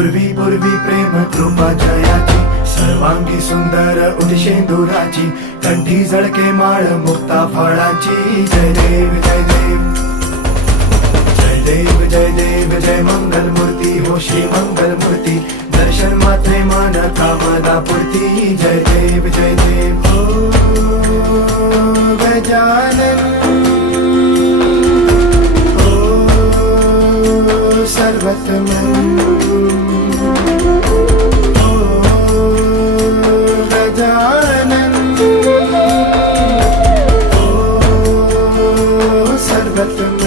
पूर्वी पूर्वी प्रेम कृपा जयाची, सर्वांगी सुंदर उदिशेंदुराची, कंठी झळके माळ मुक्ता फळाची. जय देव जय देव जय देव जय देव जय मंगल मूर्ती हो श्री मंगल मूर्ती, दर्शन मात्रे मन कामदा पूर्ती. जय देव जय देव ओ गजानन ओ सर्वतमन ओ गजानन ओ सर्वतमन.